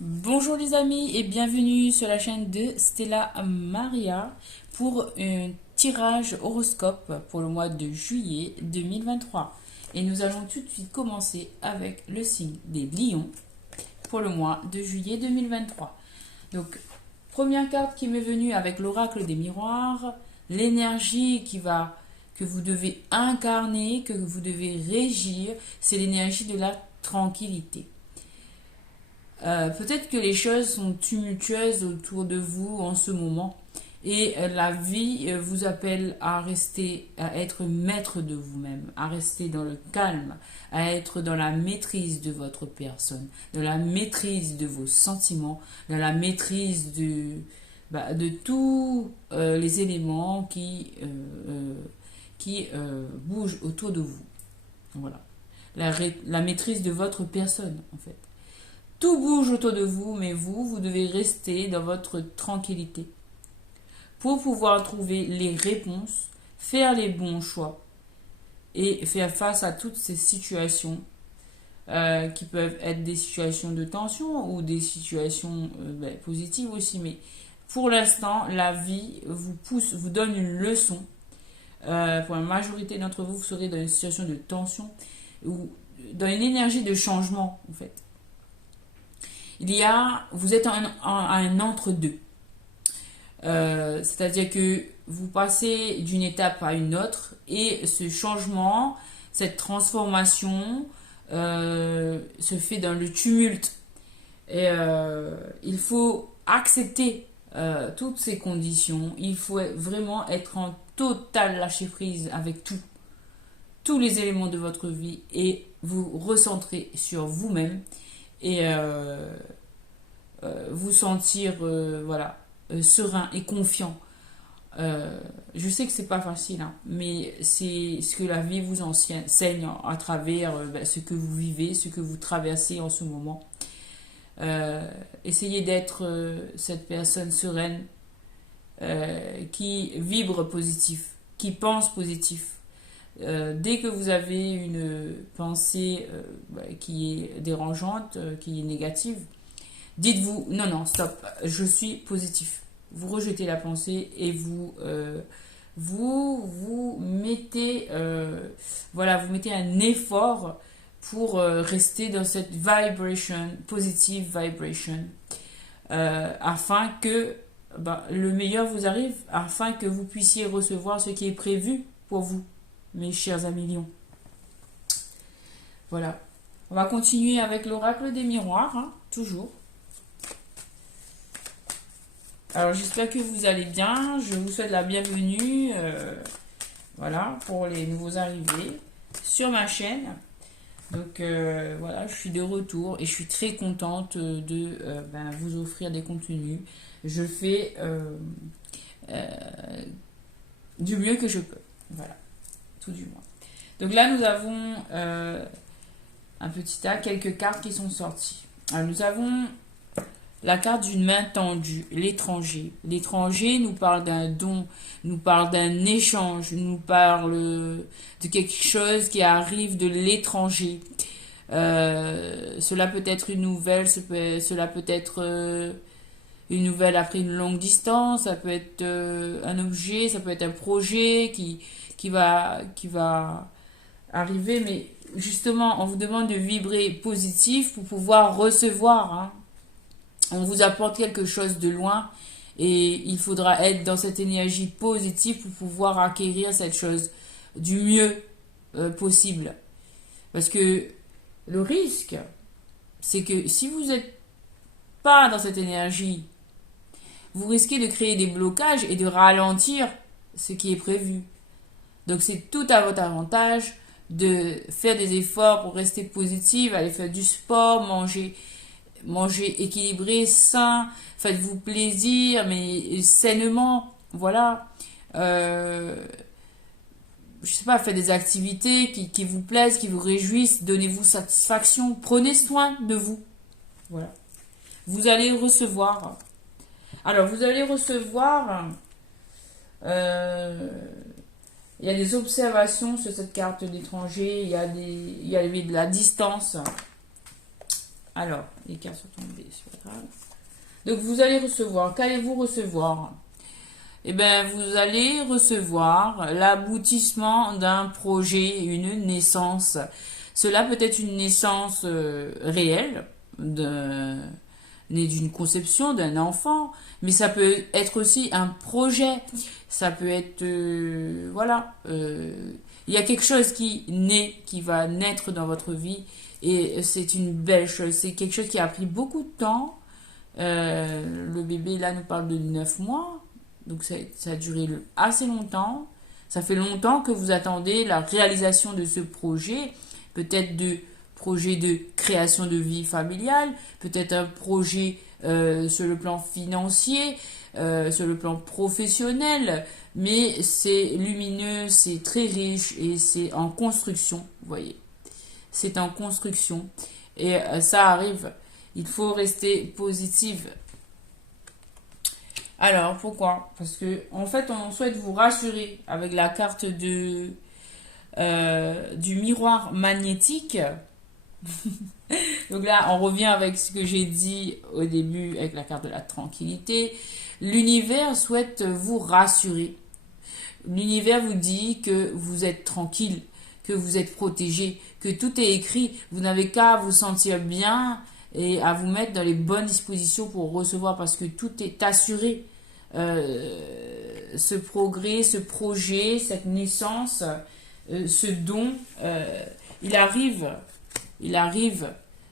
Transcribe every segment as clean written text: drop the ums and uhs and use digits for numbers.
Bonjour les amis et bienvenue sur la chaîne de Stella Maria pour un tirage horoscope pour le mois de juillet 2023. Et nous allons tout de suite commencer avec le signe des lions pour le mois de juillet 2023. Donc, première carte qui m'est venue avec l'oracle des miroirs, l'énergie que vous devez incarner, que vous devez régir, c'est l'énergie de la tranquillité. Peut-être que les choses sont tumultueuses autour de vous en ce moment et la vie vous appelle à rester, à être maître de vous-même, à rester dans le calme, à être dans la maîtrise de votre personne, dans la maîtrise de vos sentiments, dans la maîtrise de tous les éléments qui bougent autour de vous. Voilà. La maîtrise de votre personne, en fait. Tout bouge autour de vous, mais vous devez rester dans votre tranquillité pour pouvoir trouver les réponses, faire les bons choix et faire face à toutes ces situations qui peuvent être des situations de tension ou des situations positives aussi. Mais pour l'instant, la vie vous pousse, vous donne une leçon. Pour la majorité d'entre vous, vous serez dans une situation de tension ou dans une énergie de changement, en fait. Vous êtes à un entre-deux. C'est-à-dire que vous passez d'une étape à une autre et ce changement, cette transformation se fait dans le tumulte. Et il faut accepter toutes ces conditions. Il faut vraiment être en total lâcher-prise avec tous les éléments de votre vie et vous recentrer sur vous-même et vous sentir serein et confiant. Je sais que c'est pas facile, hein, mais c'est ce que la vie vous enseigne à travers ce que vous vivez, ce que vous traversez en ce moment. Essayez d'être cette personne sereine qui vibre positif, qui pense positif. Dès que vous avez une pensée qui est dérangeante, qui est négative, dites-vous non, non, stop, je suis positif. Vous rejetez la pensée et vous mettez, vous mettez un effort pour rester dans cette vibration, positive vibration, afin que le meilleur vous arrive, afin que vous puissiez recevoir ce qui est prévu pour vous, mes chers amis lions. Voilà. On va continuer avec l'oracle des miroirs, hein, toujours. Alors j'espère que vous allez bien. Je vous souhaite la bienvenue pour les nouveaux arrivés sur ma chaîne. Donc je suis de retour et je suis très contente de vous offrir des contenus. Je fais du mieux que je peux. Voilà, tout du moins. Donc là, nous avons un petit tas, quelques cartes qui sont sorties. Alors, nous avons la carte d'une main tendue, l'étranger. L'étranger nous parle d'un don, nous parle d'un échange, nous parle de quelque chose qui arrive de l'étranger. Cela peut être une nouvelle, cela peut être une nouvelle après une longue distance, ça peut être un objet, ça peut être un projet qui va arriver, mais justement, on vous demande de vibrer positif pour pouvoir recevoir, hein. On vous apporte quelque chose de loin et il faudra être dans cette énergie positive pour pouvoir acquérir cette chose du mieux possible. Parce que le risque, c'est que si vous n'êtes pas dans cette énergie, vous risquez de créer des blocages et de ralentir ce qui est prévu. Donc c'est tout à votre avantage de faire des efforts pour rester positif, aller faire du sport, manger équilibré, sain, faites-vous plaisir, mais sainement, voilà. Je sais pas, faites des activités qui vous plaisent, qui vous réjouissent, donnez-vous satisfaction, prenez soin de vous. Voilà. Vous allez recevoir. Alors, vous allez recevoir. Il y a des observations sur cette carte d'étranger, il y a de la distance. Alors, les cartes sont tombées, c'est pas grave. Donc, vous allez recevoir. Qu'allez-vous recevoir? Eh bien, vous allez recevoir l'aboutissement d'un projet, une naissance. Cela peut être une naissance réelle, née d'une conception d'un enfant, mais ça peut être aussi un projet. Ça peut être, voilà, il y a quelque chose qui naît, qui va naître dans votre vie, et c'est une belle chose. C'est quelque chose qui a pris beaucoup de temps. Le bébé, là, nous parle de 9 mois. Donc, ça a duré assez longtemps. Ça fait longtemps que vous attendez la réalisation de ce projet. Peut-être de projet de création de vie familiale. Peut-être un projet sur le plan financier, sur le plan professionnel. Mais c'est lumineux, c'est très riche et c'est en construction, vous voyez. C'est en construction. Et ça arrive. Il faut rester positive. Alors, pourquoi? Parce que, en fait, on souhaite vous rassurer avec la carte du miroir magnétique. Donc là, on revient avec ce que j'ai dit au début avec la carte de la tranquillité. L'univers souhaite vous rassurer. L'univers vous dit que vous êtes tranquille, que vous êtes protégé, que tout est écrit. Vous n'avez qu'à vous sentir bien et à vous mettre dans les bonnes dispositions pour recevoir parce que tout est assuré. Ce progrès, ce projet, cette naissance, ce don, il arrive,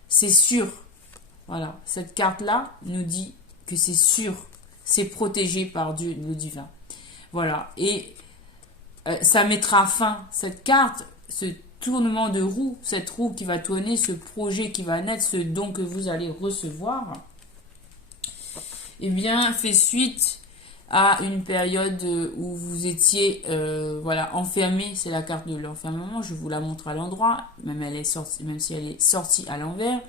c'est sûr. Voilà, cette carte-là nous dit que c'est sûr, c'est protégé par Dieu, le divin. Voilà, et ça mettra fin, cette carte, ce tournement de roue, cette roue qui va tourner, ce projet qui va naître, ce don que vous allez recevoir, eh bien, fait suite à une période où vous étiez voilà, enfermé. C'est la carte de l'enfermement, je vous la montre à l'endroit, même si elle est sortie à l'envers.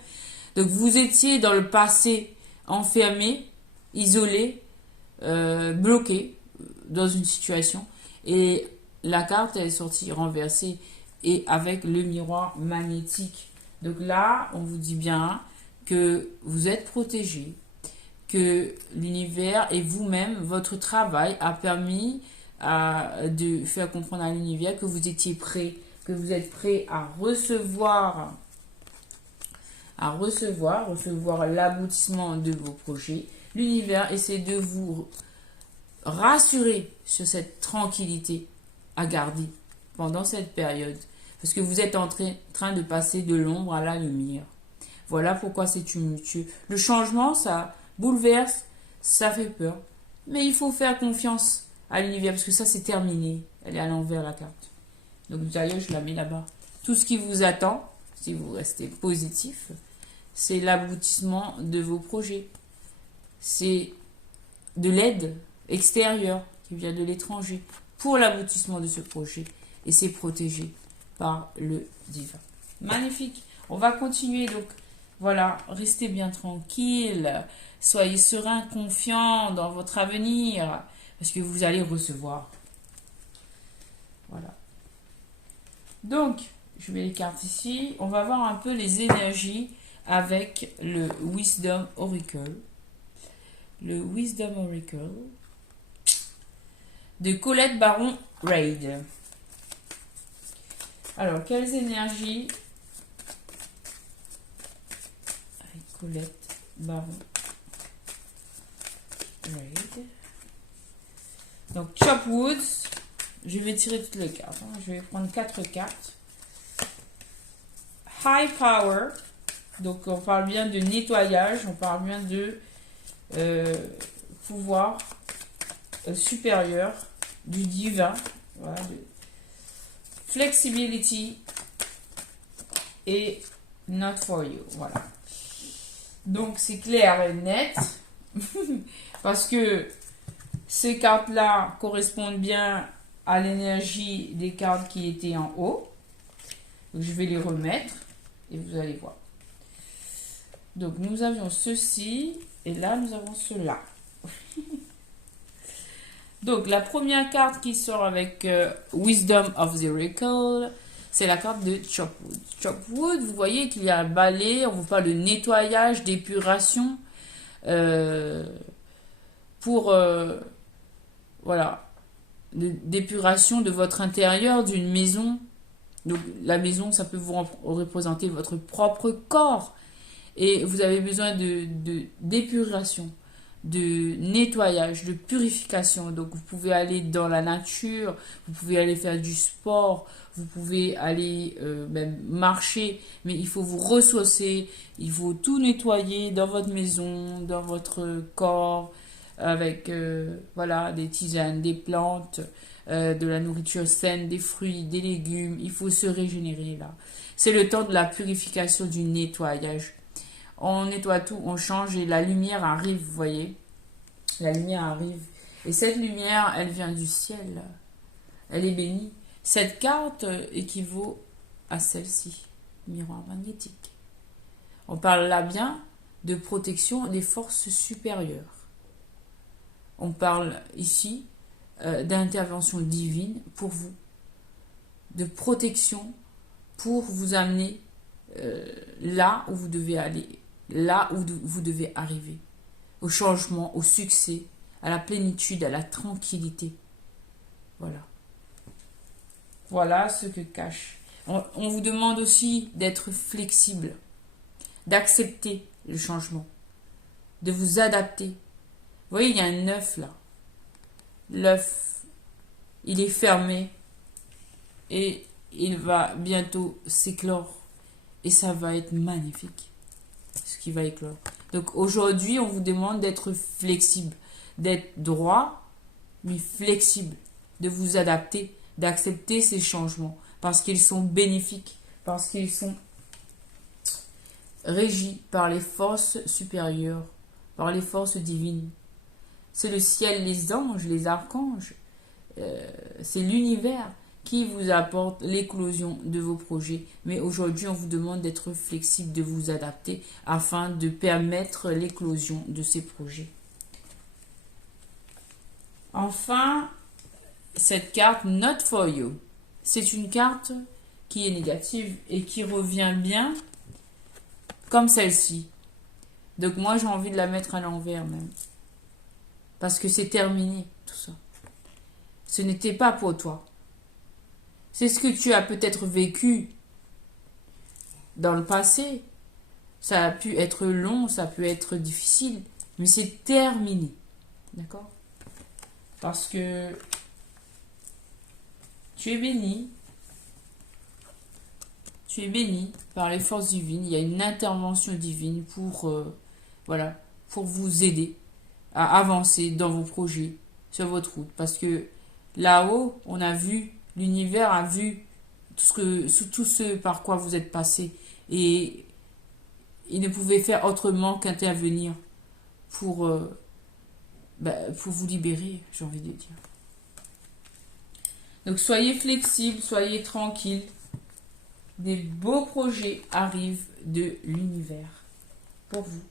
Donc, vous étiez dans le passé enfermé, isolé, bloqué dans une situation. Et la carte, elle est sortie renversée et avec le miroir magnétique. Donc là, on vous dit bien que vous êtes protégé, que l'univers et vous-même, votre travail a permis de faire comprendre à l'univers que vous étiez prêt, que vous êtes prêt à recevoir l'aboutissement de vos projets. L'univers essaie de vous rassurer sur cette tranquillité à garder pendant cette période. Parce que vous êtes en train de passer de l'ombre à la lumière. Voilà pourquoi c'est tumultueux. Le changement, ça bouleverse, ça fait peur. Mais il faut faire confiance à l'univers parce que ça, c'est terminé. Elle est à l'envers, la carte. Donc d'ailleurs, je la mets là-bas. Tout ce qui vous attend, si vous restez positif, c'est l'aboutissement de vos projets. C'est de l'aide extérieure qui vient de l'étranger pour l'aboutissement de ce projet. Et c'est protégé par le divin. Magnifique. On va continuer. Donc, voilà, restez bien tranquille. Soyez serein, confiant dans votre avenir. Parce que vous allez recevoir. Voilà. Donc, je mets les cartes ici. On va voir un peu les énergies avec le Wisdom Oracle. Le Wisdom Oracle de Colette Baron-Reid. Alors, quelles énergies avec Colette Baron-Reid. Donc, Chop Woods. Je vais tirer toutes les cartes. Je vais prendre 4 cartes. High Power. Donc, on parle bien de nettoyage. On parle bien de pouvoir supérieur du divin. Voilà, Flexibility et Not for you. Voilà. Donc, c'est clair et net. Parce que ces cartes-là correspondent bien à l'énergie des cartes qui étaient en haut. Donc, je vais les remettre et vous allez voir. Donc, nous avions ceci et là, nous avons cela. Donc, la première carte qui sort avec Wisdom of the Oracle, c'est la carte de Chopwood. Chopwood, vous voyez qu'il y a un balai, on vous parle de nettoyage, d'épuration, pour, voilà, d'épuration de votre intérieur, d'une maison. Donc la maison, ça peut vous représenter votre propre corps. Et vous avez besoin d'épuration, de nettoyage, de purification. Donc vous pouvez aller dans la nature, vous pouvez aller faire du sport, vous pouvez aller même marcher, mais il faut vous ressourcer, il faut tout nettoyer dans votre maison, dans votre corps, avec voilà, des tisanes, des plantes, de la nourriture saine, des fruits, des légumes. Il faut se régénérer là. C'est le temps de la purification, du nettoyage. On nettoie tout, on change et la lumière arrive, vous voyez. La lumière arrive. Et cette lumière, elle vient du ciel. Elle est bénie. Cette carte équivaut à celle-ci, miroir magnétique. On parle là bien de protection des forces supérieures. On parle ici d'intervention divine pour vous, de protection pour vous amener là où vous devez aller, là où vous devez arriver, au changement, au succès, à la plénitude, à la tranquillité. Voilà. Voilà ce que cache. On vous demande aussi d'être flexible, d'accepter le changement, de vous adapter. Vous voyez, il y a un œuf là. L'œuf, il est fermé et il va bientôt s'éclore. Et ça va être magnifique, ce qui va éclore. Donc aujourd'hui, on vous demande d'être flexible, d'être droit, mais flexible, de vous adapter, d'accepter ces changements, parce qu'ils sont bénéfiques, parce qu'ils sont régis par les forces supérieures, par les forces divines. C'est le ciel, les anges, les archanges, c'est l'univers qui vous apporte l'éclosion de vos projets. Mais aujourd'hui, on vous demande d'être flexible, de vous adapter afin de permettre l'éclosion de ces projets. Enfin, cette carte Not for You, c'est une carte qui est négative et qui revient bien comme celle-ci. Donc moi, j'ai envie de la mettre à l'envers même. Parce que c'est terminé, tout ça. Ce n'était pas pour toi. C'est ce que tu as peut-être vécu dans le passé. Ça a pu être long, ça peut être difficile, mais c'est terminé. D'accord? Parce que tu es béni. Tu es béni par les forces divines. Il y a une intervention divine pour, voilà, pour vous aider à avancer dans vos projets, sur votre route. Parce que là-haut, on a vu, l'univers a vu tout ce par quoi vous êtes passé. Et il ne pouvait faire autrement qu'intervenir pour vous libérer, j'ai envie de dire. Donc soyez flexibles, soyez tranquilles. Des beaux projets arrivent de l'univers pour vous.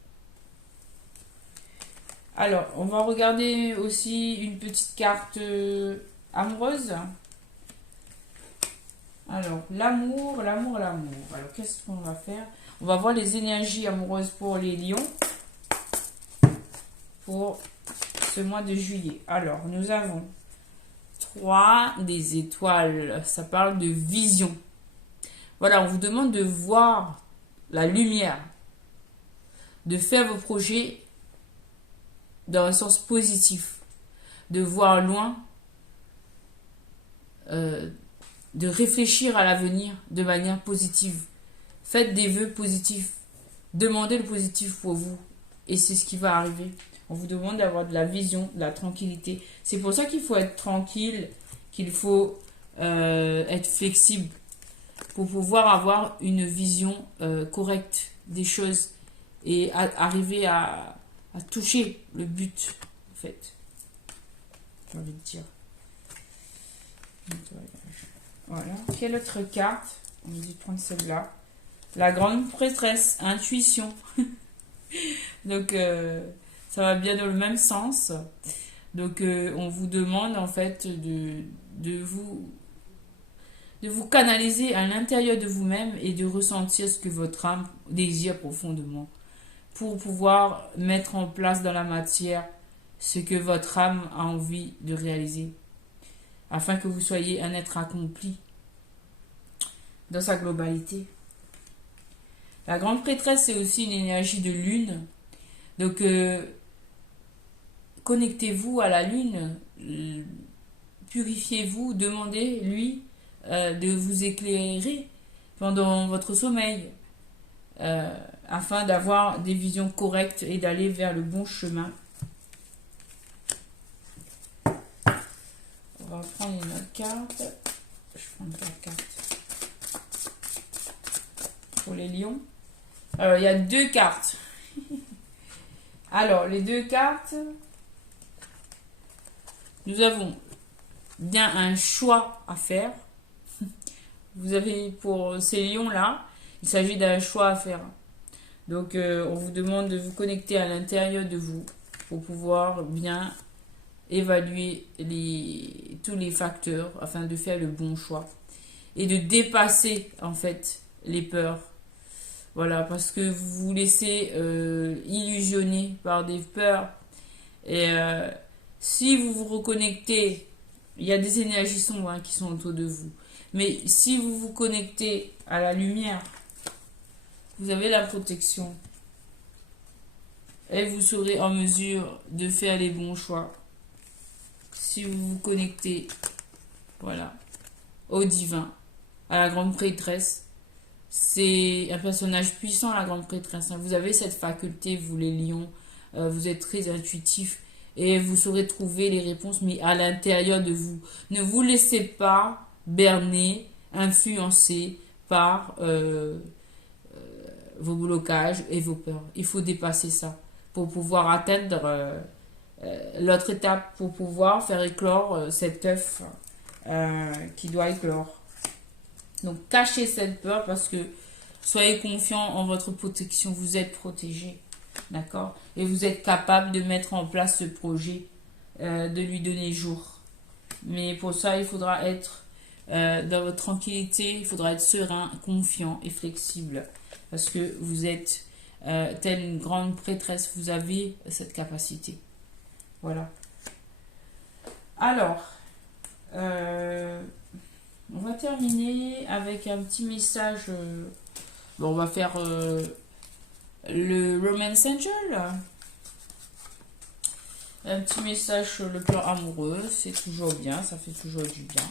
Alors, on va regarder aussi une petite carte amoureuse. Alors, l'amour. Alors, qu'est-ce qu'on va faire? On va voir les énergies amoureuses pour les lions pour ce mois de juillet. Alors, nous avons 3 des étoiles. Ça parle de vision. Voilà, on vous demande de voir la lumière, de faire vos projets dans un sens positif, de voir loin, de réfléchir à l'avenir de manière positive. Faites des vœux positifs, demandez le positif pour vous et c'est ce qui va arriver. On vous demande d'avoir de la vision, de la tranquillité. C'est pour ça qu'il faut être tranquille, qu'il faut être flexible pour pouvoir avoir une vision correcte des choses et arriver à toucher le but, en fait. J'ai envie de dire. Voilà. Quelle autre carte? On va prendre celle-là. La grande prêtresse, intuition. Donc, ça va bien dans le même sens. Donc, on vous demande, en fait, de de vous canaliser à l'intérieur de vous-même et de ressentir ce que votre âme désire profondément pour pouvoir mettre en place dans la matière ce que votre âme a envie de réaliser afin que vous soyez un être accompli dans sa globalité. La grande prêtresse, c'est aussi une énergie de lune. Donc, connectez-vous à la lune, purifiez-vous, demandez-lui de vous éclairer pendant votre sommeil afin d'avoir des visions correctes et d'aller vers le bon chemin. On va prendre une autre carte. Je prends la carte pour les lions. Alors, il y a 2 cartes. Alors, les 2 cartes, nous avons bien un choix à faire. Vous avez pour ces lions-là, il s'agit d'un choix à faire. Donc, on vous demande de vous connecter à l'intérieur de vous pour pouvoir bien évaluer tous les facteurs afin de faire le bon choix. Et de dépasser, en fait, les peurs. Voilà, parce que vous vous laissez illusionner par des peurs. Et si vous vous reconnectez, il y a des énergies sombres qui sont autour de vous. Mais si vous vous connectez à la lumière, vous avez la protection. Et vous serez en mesure de faire les bons choix. Si vous vous connectez, voilà, au divin, à la grande prêtresse. C'est un personnage puissant, la grande prêtresse. Vous avez cette faculté, vous les lions, vous êtes très intuitifs et vous saurez trouver les réponses, mais à l'intérieur de vous. Ne vous laissez pas berner, influencer par vos blocages et vos peurs. Il faut dépasser ça pour pouvoir atteindre l'autre étape, pour pouvoir faire éclore cet œuf qui doit éclore. Donc, cachez cette peur parce que soyez confiants en votre protection. Vous êtes protégé. D'accord? Et vous êtes capable de mettre en place ce projet, de lui donner jour. Mais pour ça, il faudra être dans votre tranquillité. Il faudra être serein, confiant et flexible. Parce que vous êtes telle une grande prêtresse. Vous avez cette capacité. Voilà. Alors, on va terminer avec un petit message. Bon, on va faire le Romance Angel. Un petit message sur le plan amoureux. C'est toujours bien, ça fait toujours du bien.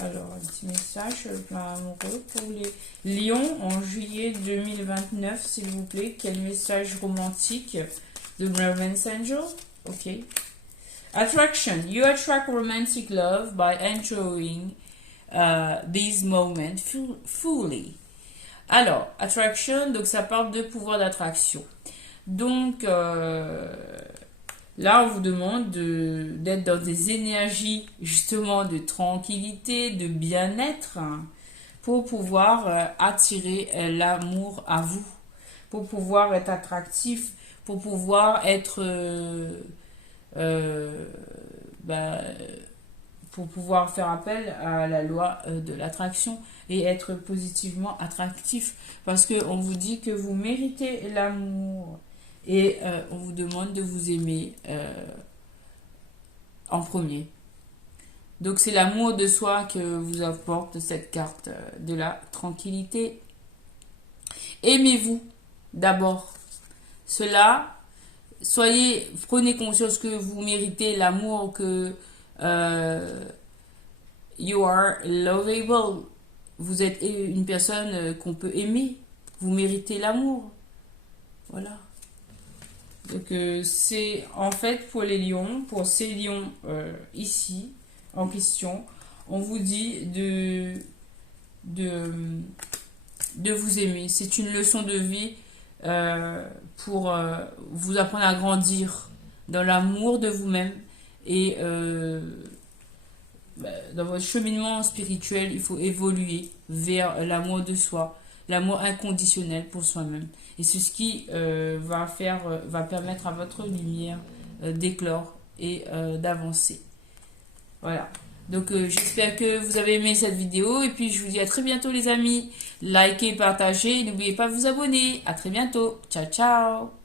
Alors, un petit message sur le plan amoureux pour les lions en juillet 2029, s'il vous plaît. Quel message romantique de Romance Angel? Ok. Attraction. You attract romantic love by enjoying these moments fully. Alors, attraction, donc ça parle de pouvoir d'attraction. Donc, là, on vous demande d'être dans des énergies, justement, de tranquillité, de bien-être, pour pouvoir attirer l'amour à vous, pour pouvoir être attractif, pour pouvoir être... pour pouvoir faire appel à la loi de l'attraction et être positivement attractif, parce qu'on vous dit que vous méritez l'amour et on vous demande de vous aimer en premier. Donc c'est l'amour de soi que vous apporte cette carte de la tranquillité. Aimez-vous d'abord. Cela, prenez conscience que vous méritez l'amour, que you are lovable. Vous êtes une personne qu'on peut aimer. Vous méritez l'amour. Voilà. Donc c'est en fait pour les lions, pour ces lions ici en question, on vous dit de vous aimer. C'est une leçon de vie pour vous apprendre à grandir dans l'amour de vous-même et dans votre cheminement spirituel, il faut évoluer vers l'amour de soi, l'amour inconditionnel pour soi-même. Et c'est ce qui va permettre à votre lumière d'éclore et d'avancer. Voilà. Donc j'espère que vous avez aimé cette vidéo et puis je vous dis à très bientôt les amis. Likez, partagez, n'oubliez pas de vous abonner. À très bientôt. Ciao ciao.